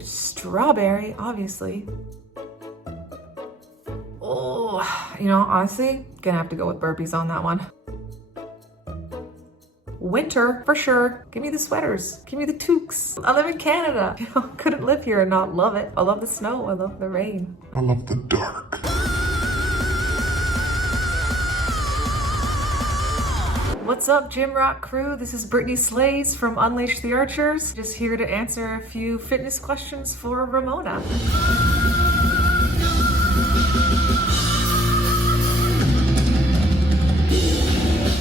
Strawberry, obviously. Oh, honestly, gonna have to go with burpees on that one. Winter, for sure. Give me the sweaters. Give me the toques. I live in Canada. Couldn't live here and not love it. I love the snow. I love the rain. I love the dark. What's up, Gym Rock crew? This is Brittney Slayes from Unleash the Archers. Just here to answer a few fitness questions for Ramona.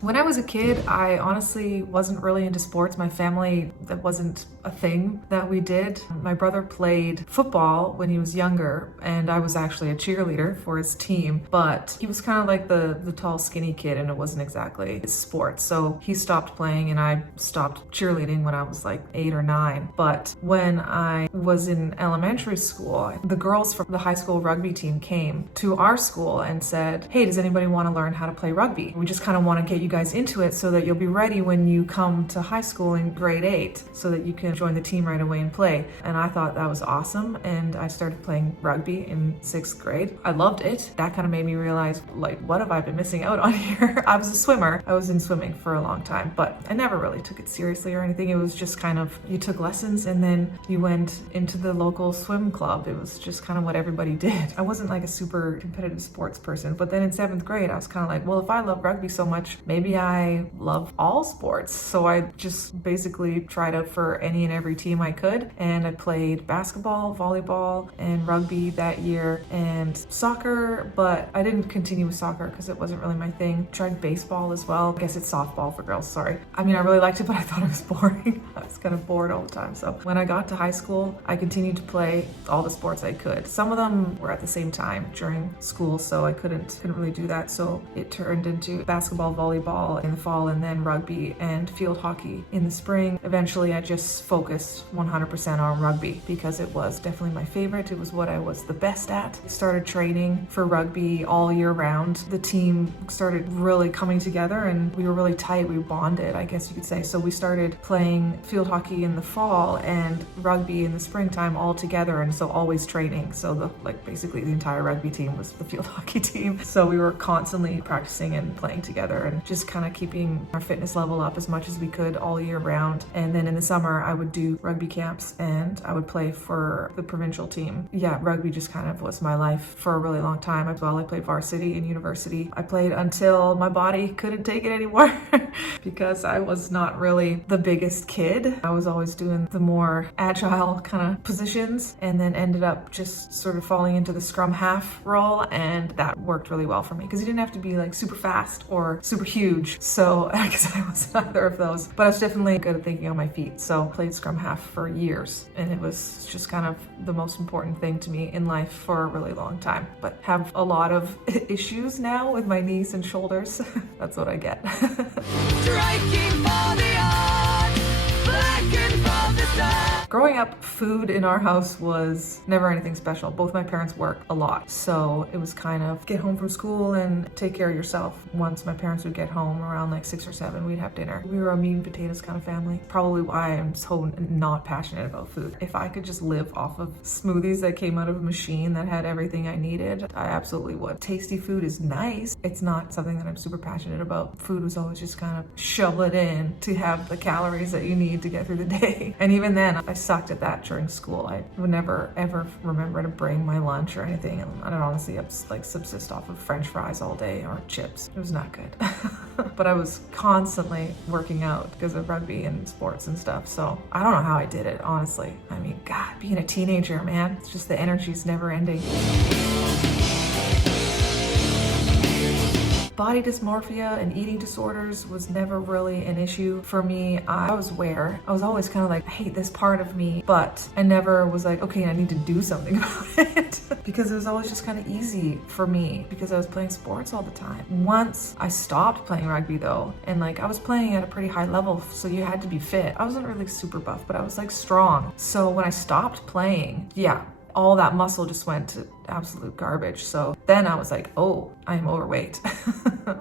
When I was a kid, I honestly wasn't really into sports. My family, that wasn't a thing that we did. My brother played football when he was younger, and I was actually a cheerleader for his team, but he was kind of like the tall, skinny kid, and it wasn't exactly his sport. So he stopped playing, and I stopped cheerleading when I was like 8 or 9. But when I was in elementary school, the girls from the high school rugby team came to our school and said, "Hey, does anybody want to learn how to play rugby? We just kind of want to get you guys into it so that you'll be ready when you come to high school in grade 8 so that you can join the team right away and play." And I thought that was awesome, and I started playing rugby in 6th grade. I loved it. That kind of made me realize, like, what have I been missing out on here? I was a swimmer. I was in swimming for a long time, but I never really took it seriously or anything. It was just kind of, you took lessons and then you went into the local swim club. It was just kind of what everybody did. I wasn't like a super competitive sports person, but then in 7th grade, I was kind of like, well, if I love rugby so much, maybe I love all sports. So I just basically tried out for any and every team I could, and I played basketball, volleyball, and rugby that year, and soccer, but I didn't continue with soccer because it wasn't really my thing. Tried baseball as well. I guess it's softball for girls, sorry. I mean, I really liked it, but I thought it was boring. I was kind of bored all the time. So when I got to high school, I continued to play all the sports I could. Some of them were at the same time during school, so I couldn't really do that. So it turned into basketball, volleyball in the fall, and then rugby and field hockey in the spring. Eventually, I just focused 100% on rugby because it was definitely my favorite. It was what I was the best at. I started training for rugby all year round. The team started really coming together and we were really tight. We bonded, I guess you could say. So we started playing field hockey in the fall and rugby in the springtime all together, and so always training. So basically the entire rugby team was the field hockey team. So we were constantly practicing and playing together and just kind of keeping our fitness level up as much as we could all year round. And then in the summer, I would do rugby camps and I would play for the provincial team. Yeah, rugby just kind of was my life for a really long time as well. I played varsity in university. I played until my body couldn't take it anymore because I was not really the biggest kid. I was always doing the more agile kind of positions, and then ended up just sort of falling into the scrum half role, and that worked really well for me because you didn't have to be like super fast or super huge. So I guess I was neither of those, but I was definitely good at thinking on my feet. So played scrum half for years, and it was just kind of the most important thing to me in life for a really long time. But have a lot of issues now with my knees and shoulders. That's what I get. Striking for the odds, blackened from the start. Growing up, food in our house was never anything special. Both my parents worked a lot, so it was kind of get home from school and take care of yourself. Once my parents would get home around like 6 or 7, we'd have dinner. We were a meat and potatoes kind of family. Probably why I'm so not passionate about food. If I could just live off of smoothies that came out of a machine that had everything I needed, I absolutely would. Tasty food is nice. It's not something that I'm super passionate about. Food was always just kind of shovel it in to have the calories that you need to get through the day. And even then, I sucked at that during school. I would never ever remember to bring my lunch or anything, and I'd honestly like subsist off of French fries all day or chips. It was not good. But I was constantly working out because of rugby and sports and stuff, so I don't know how I did it, honestly. I mean, God, being a teenager, man, it's just the energy's never ending. Body dysmorphia and eating disorders was never really an issue for me. I was aware. I was always kind of like, I hate this part of me, but I never was like, okay, I need to do something about it because it was always just kind of easy for me because I was playing sports all the time. Once I stopped playing rugby though, and like I was playing at a pretty high level, so you had to be fit. I wasn't really super buff, but I was like strong. So when I stopped playing, yeah, all that muscle just went to absolute garbage. So then I was like, oh, I am overweight.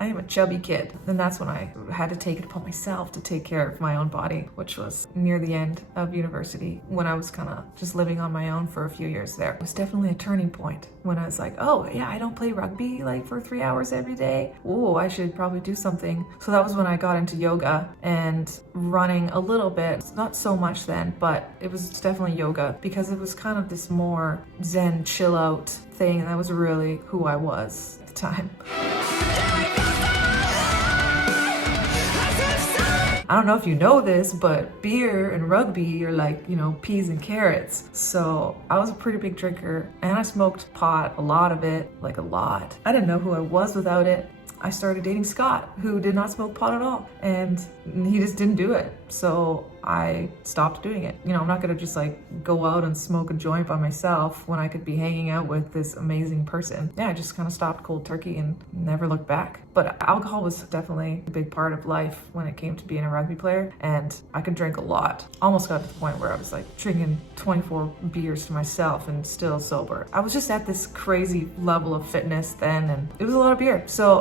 I am a chubby kid. And that's when I had to take it upon myself to take care of my own body, which was near the end of university when I was kind of just living on my own for a few years there. It was definitely a turning point when I was like, oh yeah, I don't play rugby like for 3 hours every day. Oh, I should probably do something. So that was when I got into yoga and running a little bit. Not so much then, but it was definitely yoga because it was kind of this more zen, chill out thing. That was really who I was at the time. I don't know if you know this, but beer and rugby are like, you know, peas and carrots. So I was a pretty big drinker and I smoked pot, a lot of it, like a lot. I didn't know who I was without it. I started dating Scott, who did not smoke pot at all, and he just didn't do it. So I stopped doing it. You know, I'm not gonna just like go out and smoke a joint by myself when I could be hanging out with this amazing person. Yeah, I just kind of stopped cold turkey and never looked back. But alcohol was definitely a big part of life when it came to being a rugby player, and I could drink a lot. Almost got to the point where I was like drinking 24 beers to myself and still sober. I was just at this crazy level of fitness then, and it was a lot of beer. So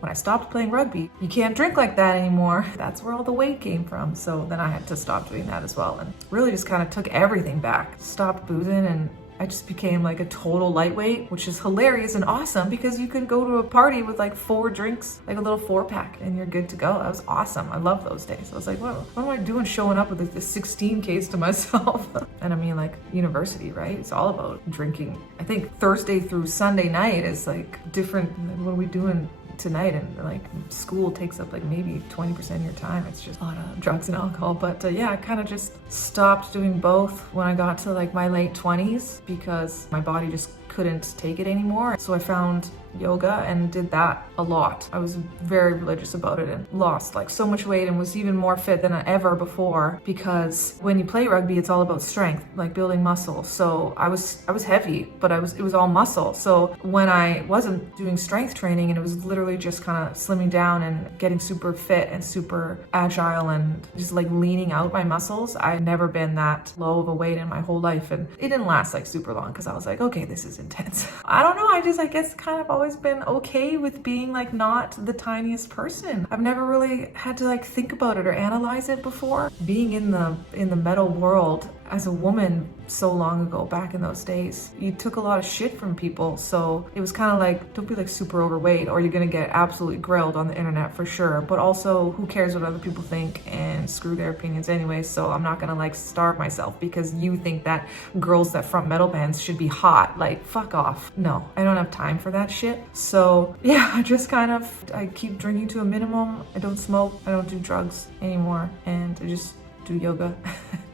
when I stopped playing rugby, you can't drink like that anymore. That's where all the weight came from. So then I had to stop doing that as well, and really just kind of took everything back. Stopped boozing, and I just became like a total lightweight, which is hilarious and awesome because you can go to a party with like 4 drinks, like a little 4-pack, and you're good to go. That was awesome. I love those days. I was like, what am I doing showing up with this 16 case to myself? And I mean, like university, right? It's all about drinking. I think Thursday through Sunday night is like different. Like, what are we doing tonight? And like school takes up like maybe 20% of your time. It's just a lot of drugs and alcohol. But yeah, I kind of just stopped doing both when I got to like my late 20s because my body just couldn't take it anymore. So I found yoga and did that a lot. I was very religious about it and lost like so much weight and was even more fit than I ever before, because when you play rugby, it's all about strength, like building muscle. So I was heavy, but it was all muscle. So when I wasn't doing strength training and it was literally just kind of slimming down and getting super fit and super agile and just like leaning out my muscles, I'd never been that low of a weight in my whole life. And it didn't last like super long because I was like, okay, this is intense. I don't know. I guess kind of always been okay with being like not the tiniest person. I've never really had to like think about it or analyze it before. Being in the metal world as a woman so long ago, back in those days, you took a lot of shit from people. So it was kind of like, don't be like super overweight or you're gonna get absolutely grilled on the internet for sure. But also, who cares what other people think, and screw their opinions anyway. So I'm not gonna like starve myself because you think that girls that front metal bands should be hot. Like, fuck off. No, I don't have time for that shit. So yeah, I keep drinking to a minimum. I don't smoke, I don't do drugs anymore, and I just do yoga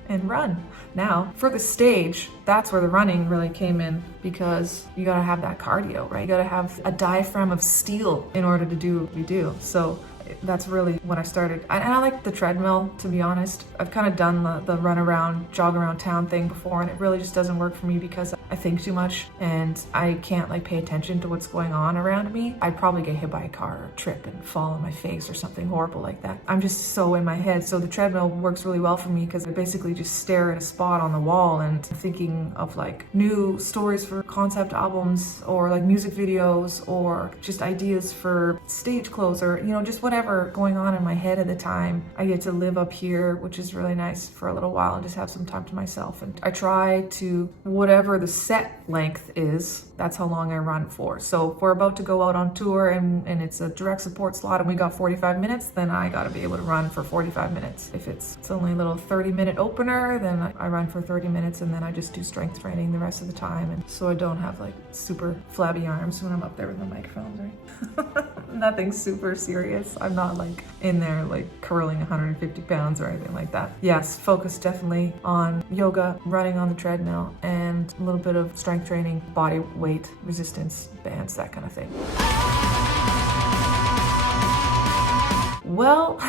and run. Now, for the stage, that's where the running really came in, because you gotta have that cardio, right? You gotta have a diaphragm of steel in order to do what we do. So that's really when I started. And I like the treadmill, to be honest. I've kind of done the run around, jog around town thing before, and it really just doesn't work for me because I think too much and I can't like pay attention to what's going on around me. I'd probably get hit by a car or trip and fall on my face or something horrible like that. I'm just so in my head. So the treadmill works really well for me because I basically just stare at a spot on the wall and thinking of like new stories for concept albums or like music videos or just ideas for stage clothes or, you know, just whatever going on in my head at the time. I get to live up here, which is really nice for a little while and just have some time to myself. And I try to, whatever the set length is, that's how long I run for. So if we're about to go out on tour and it's a direct support slot and we got 45 minutes, then I gotta be able to run for 45 minutes. If it's only a little 30-minute opener, then I run for 30 minutes and then I just do strength training the rest of the time. And so I don't have like super flabby arms when I'm up there with the microphones, right? Nothing super serious. I'm not like in there like curling 150 pounds or anything like that. Yes, focus definitely on yoga, running on the treadmill, and a little bit of strength training, body weight, resistance bands, that kind of thing. Well,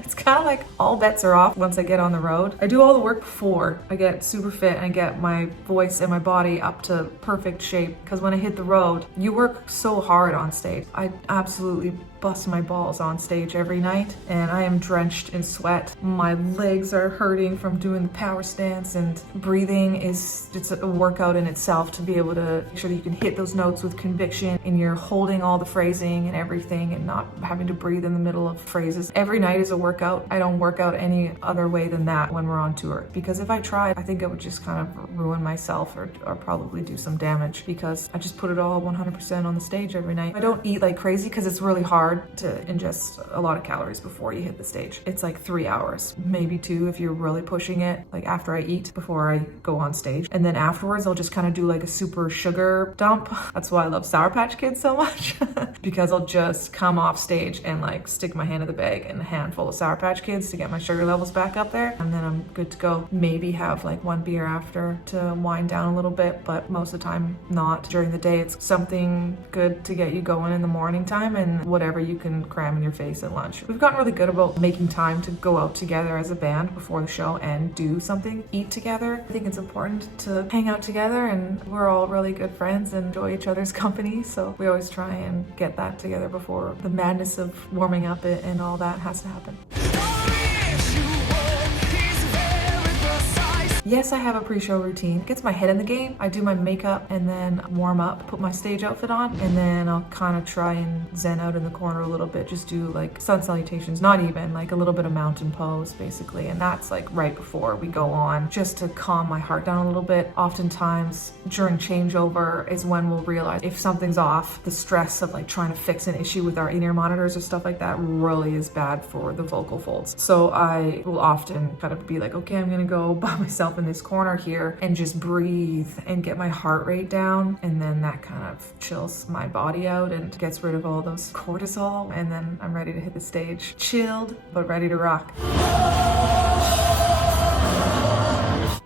it's kind of like all bets are off once I get on the road. I do all the work before I get super fit and I get my voice and my body up to perfect shape, because when I hit the road, you work so hard on stage. I absolutely bust my balls on stage every night, and I am drenched in sweat. My legs are hurting from doing the power stance, and breathing it's a workout in itself to be able to make sure that you can hit those notes with conviction and you're holding all the phrasing and everything and not having to breathe in the middle of phrases. Every night is a workout. I don't work out any other way than that when we're on tour, because if I tried, I think I would just kind of ruin myself or probably do some damage, because I just put it all 100% on the stage every night. I don't eat like crazy because it's really hard to ingest a lot of calories before you hit the stage. It's like 3 hours, maybe 2 if you're really pushing it, like after I eat, before I go on stage. And then afterwards, I'll just kind of do like a super sugar dump. That's why I love Sour Patch Kids so much, because I'll just come off stage and like stick my hand in the bag and a handful of Sour Patch Kids to get my sugar levels back up there, and then I'm good to go. Maybe have like 1 beer after to wind down a little bit, but most of the time not. During the day, it's something good to get you going in the morning time, and whatever you can cram in your face at lunch. We've gotten really good about making time to go out together as a band before the show and do something, eat together. I think it's important to hang out together, and we're all really good friends and enjoy each other's company, so we always try and get that together before the madness of warming up and all that has to happen. Yes, I have a pre-show routine. It gets my head in the game. I do my makeup and then warm up, put my stage outfit on, and then I'll kind of try and zen out in the corner a little bit, just do like sun salutations, not even, like a little bit of mountain pose basically. And that's like right before we go on, just to calm my heart down a little bit. Oftentimes during changeover is when we'll realize if something's off. The stress of like trying to fix an issue with our in-ear monitors or stuff like that really is bad for the vocal folds. So I will often kind of be like, okay, I'm gonna go by myself in this corner here and just breathe and get my heart rate down, and then that kind of chills my body out and gets rid of all those cortisol, and then I'm ready to hit the stage, chilled but ready to rock.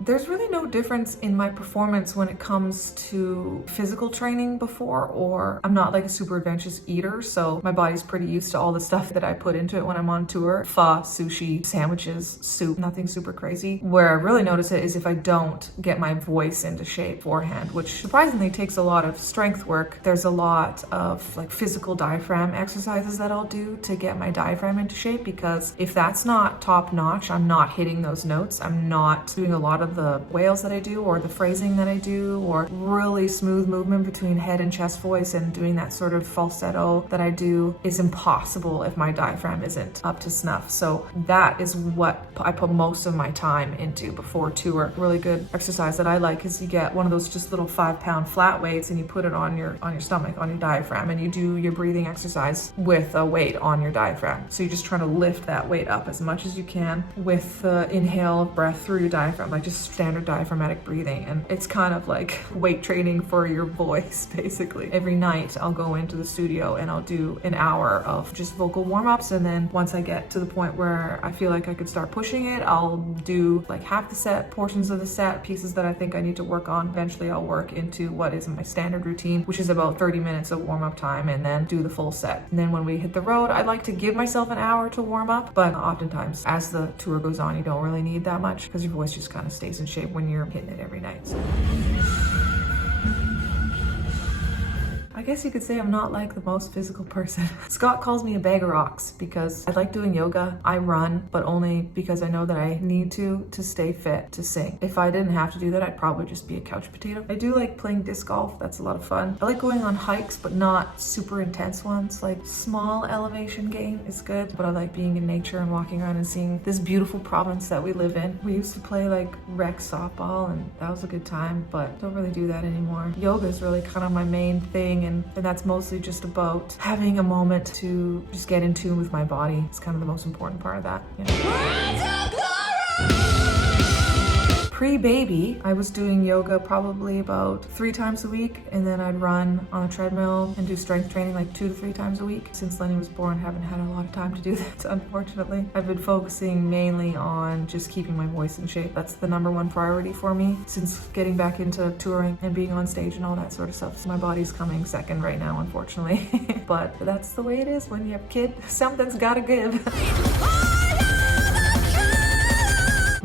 There's really no difference in my performance when it comes to physical training before, or I'm not like a super adventurous eater, so my body's pretty used to all the stuff that I put into it when I'm on tour. Pho, sushi, sandwiches, soup, nothing super crazy. Where I really notice it is if I don't get my voice into shape beforehand, which surprisingly takes a lot of strength work. There's a lot of like physical diaphragm exercises that I'll do to get my diaphragm into shape, because if that's not top notch, I'm not hitting those notes. I'm not doing a lot of the wails that I do or the phrasing that I do, or really smooth movement between head and chest voice, and doing that sort of falsetto that I do is impossible if my diaphragm isn't up to snuff. So that is what I put most of my time into before tour. Really good exercise that I like is you get one of those just little 5-pound flat weights and you put it on your stomach, on your diaphragm, and you do your breathing exercise with a weight on your diaphragm. So you're just trying to lift that weight up as much as you can with the inhale of breath through your diaphragm, like just standard diaphragmatic breathing. And it's kind of like weight training for your voice, basically. Every night I'll go into the studio and I'll do an hour of just vocal warm-ups, and then once I get to the point where I feel like I could start pushing it, I'll do like half the set, portions of the set, pieces that I think I need to work on. Eventually I'll work into what is my standard routine, which is about 30 minutes of warm-up time, and then do the full set. And then when we hit the road, I'd like to give myself an hour to warm up, but oftentimes as the tour goes on, you don't really need that much because your voice just kind of stays in shape when you're hitting it every night. So I guess you could say I'm not like the most physical person. Scott calls me a bag of rocks because I like doing yoga. I run, but only because I know that I need to stay fit to sing. If I didn't have to do that, I'd probably just be a couch potato. I do like playing disc golf. That's a lot of fun. I like going on hikes, but not super intense ones. Like small elevation gain is good, but I like being in nature and walking around and seeing this beautiful province that we live in. We used to play like rec softball, and that was a good time, but don't really do that anymore. Yoga is really kind of my main thing, and that's mostly just about having a moment to just get in tune with my body. It's kind of the most important part of that, you know? Pre-baby, I was doing yoga probably about 3 times a week, and then I'd run on a treadmill and do strength training like 2 to 3 times a week. Since Lenny was born, I haven't had a lot of time to do that, unfortunately. I've been focusing mainly on just keeping my voice in shape. That's the #1 priority for me since getting back into touring and being on stage and all that sort of stuff. So my body's coming second right now, unfortunately. But that's the way it is when you have a kid. Something's gotta give.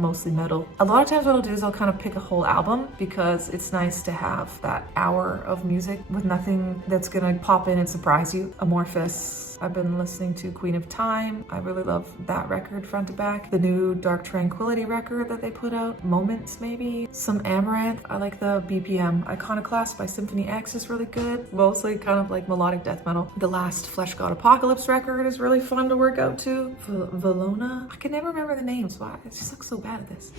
mostly metal. A lot of times what I'll do is I'll kind of pick a whole album because it's nice to have that hour of music with nothing that's gonna pop in and surprise you. Amorphous. I've been listening to Queen of Time. I really love that record front to back. The new Dark Tranquility record that they put out, Moments maybe. Some Amaranth. I like the BPM. Iconoclast by Symphony X is really good. Mostly kind of like melodic death metal. The last Flesh God Apocalypse record is really fun to work out to. Valona. I can never remember the names. Why? I just look so bad at this.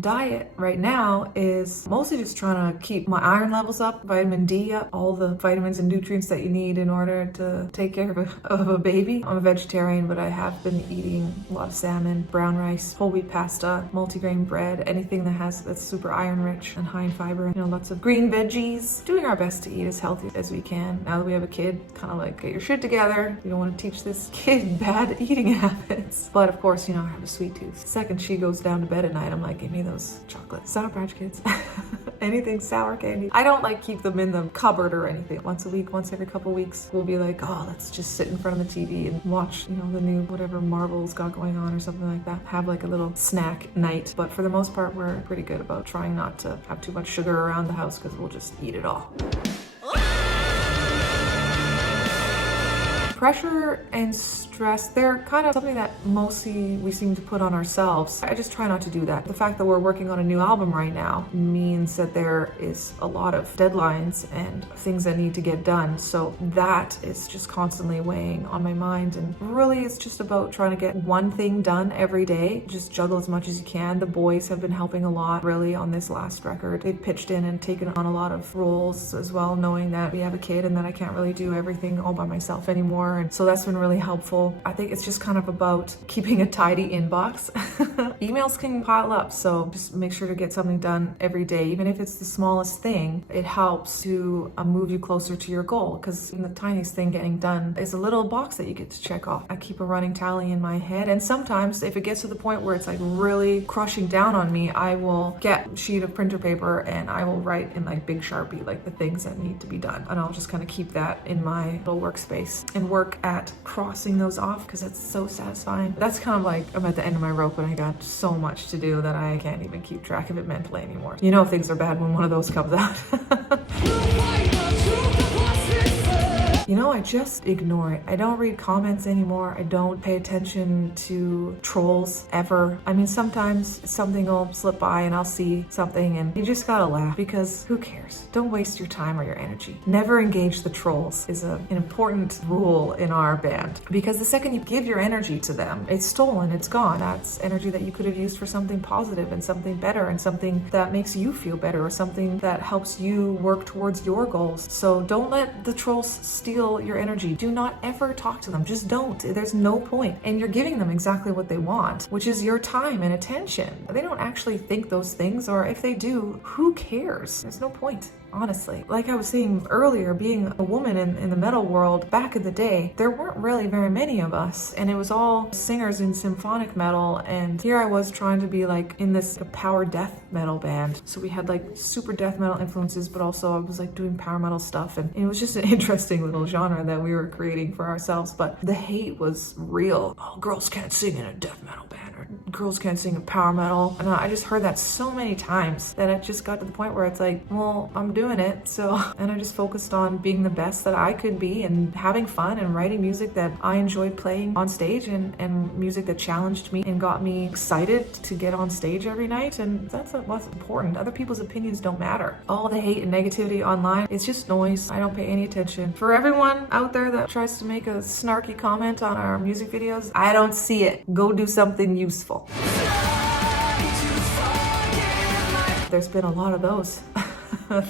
Diet right now is mostly just trying to keep my iron levels up, vitamin D up, all the vitamins and nutrients that you need in order to take care of a baby. I'm a vegetarian, but I have been eating a lot of salmon, brown rice, whole wheat pasta, multigrain bread, anything that's super iron rich and high in fiber. Lots of green veggies. Doing our best to eat as healthy as we can. Now that we have a kid, kind of like get your shit together. You don't want to teach this kid bad eating habits. But of course, I have a sweet tooth. The second she goes down to bed at night, I'm like, give me those chocolate Sour Patch Kids. Anything sour candy. I don't like keep them in the cupboard or anything. Once a week, once every couple weeks, we'll be like, oh, let's just sit in front of the TV and watch, the new whatever Marvel's got going on or something like that. Have like a little snack night. But for the most part, we're pretty good about trying not to have too much sugar around the house because we'll just eat it all. Pressure and stress, they're kind of something that mostly we seem to put on ourselves. I just try not to do that. The fact that we're working on a new album right now means that there is a lot of deadlines and things that need to get done. So that is just constantly weighing on my mind. And really it's just about trying to get one thing done every day. Just juggle as much as you can. The boys have been helping a lot really on this last record. They've pitched in and taken on a lot of roles as well, knowing that we have a kid and that I can't really do everything all by myself anymore. And so that's been really helpful. I think it's just kind of about keeping a tidy inbox. Emails can pile up, so just make sure to get something done every day. Even if it's the smallest thing, it helps to move you closer to your goal, because the tiniest thing getting done is a little box that you get to check off. I keep a running tally in my head, and sometimes if it gets to the point where it's like really crushing down on me, I will get a sheet of printer paper and I will write in like big Sharpie like the things that need to be done, and I'll just kind of keep that in my little workspace and work at crossing those off because it's so satisfying. That's kind of like I'm at the end of my rope and I got so much to do that I can't even keep track of it mentally anymore. Things are bad when one of those comes out. I just ignore it. I don't read comments anymore. I don't pay attention to trolls ever. I mean, sometimes something will slip by and I'll see something and you just gotta laugh because who cares? Don't waste your time or your energy. Never engage the trolls is an important rule in our band, because the second you give your energy to them, it's stolen, it's gone. That's energy that you could have used for something positive and something better and something that makes you feel better or something that helps you work towards your goals. So don't let the trolls steal your energy. Do not ever talk to them. Just don't. There's no point. And you're giving them exactly what they want, which is your time and attention. They don't actually think those things, or if they do, who cares? There's no point. Honestly, like I was saying earlier, being a woman in the metal world back in the day, there weren't really very many of us, and it was all singers in symphonic metal, and here I was trying to be like in this power death metal band. So we had like super death metal influences, but also I was like doing power metal stuff, and it was just an interesting little genre that we were creating for ourselves. But the hate was real. Oh, girls can't sing in a death metal band, or girls can't sing in power metal. And I just heard that so many times that it just got to the point where it's like, well, I'm doing it, so. And I just focused on being the best that I could be and having fun and writing music that I enjoyed playing on stage, and music that challenged me and got me excited to get on stage every night. And that's what's important. Other people's opinions don't matter. All the hate and negativity online, it's just noise. I don't pay any attention. For everyone out there that tries to make a snarky comment on our music videos, I don't see it. Go do something useful. There's been a lot of those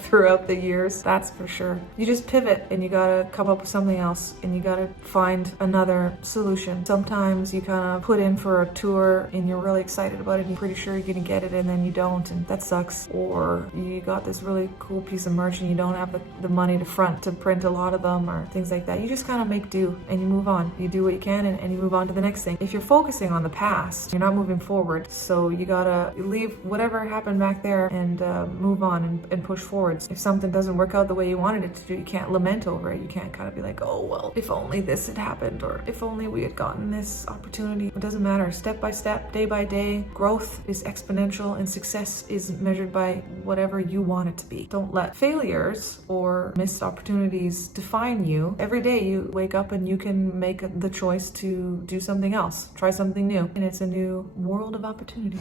throughout the years, that's for sure. You just pivot and you gotta come up with something else, and you gotta find another solution. Sometimes you kind of put in for a tour and you're really excited about it and you're pretty sure you're gonna get it, and then you don't, and that sucks. Or you got this really cool piece of merch and you don't have the money to print a lot of them or things like that. You just kind of make do and you move on. You do what you can and you move on to the next thing. If you're focusing on the past, you're not moving forward. So you gotta leave whatever happened back there and move on and push forwards. If something doesn't work out the way you wanted it to do, you can't lament over it. You can't kind of be like, oh, well, if only this had happened, or if only we had gotten this opportunity. It doesn't matter. Step by step, day by day, growth is exponential and success is measured by whatever you want it to be. Don't let failures or missed opportunities define you. Every day you wake up and you can make the choice to do something else, try something new, and it's a new world of opportunity.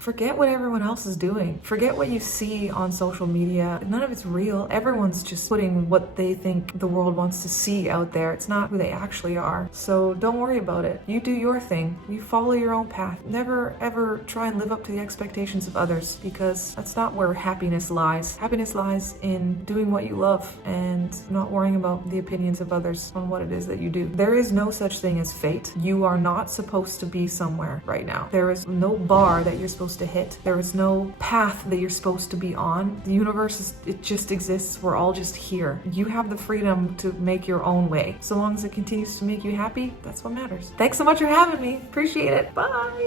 Forget what everyone else is doing. Forget what you see on social media. None of it's real. Everyone's just putting what they think the world wants to see out there. It's not who they actually are. So don't worry about it. You do your thing. You follow your own path. Never ever try and live up to the expectations of others, because that's not where happiness lies. Happiness lies in doing what you love and not worrying about the opinions of others on what it is that you do. There is no such thing as fate. You are not supposed to be somewhere right now. There is no bar that you're supposed to hit. There is no path that you're supposed to be on. The universe it just exists. We're all just here. You have the freedom to make your own way. So long as it continues to make you happy, that's what matters. Thanks so much for having me. Appreciate it. Bye.